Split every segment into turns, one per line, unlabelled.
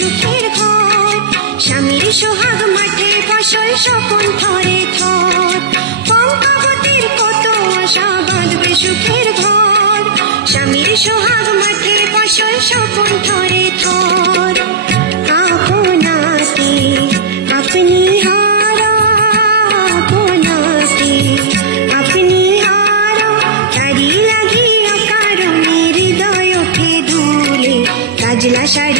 সুখের ঘর। স্বামীর সোহাগ মাঠে ফসল স্বপন থরে থর পঙ্কাবতীর কত আশা বাঁধবে সুখের ঘর। স্বামীর সোহাগ মাঠে ফসল থরে থর আপনি তারি দুলে কাজলা শাড়ি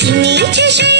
শুনেছি সেই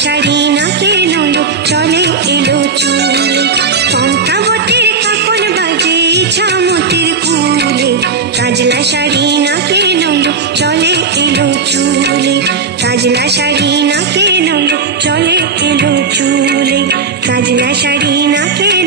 শাড়ি না কেন চলে এলো চুলে। কঙ্কাবতীর কাকন বাজে ছামতির ফুলে। কাজলা শাড়ি না কেন চলে এলো চুলে। কাজলা শাড়ি না কেন চলে এলো চুলে। কাজলা শাড়ি না কেন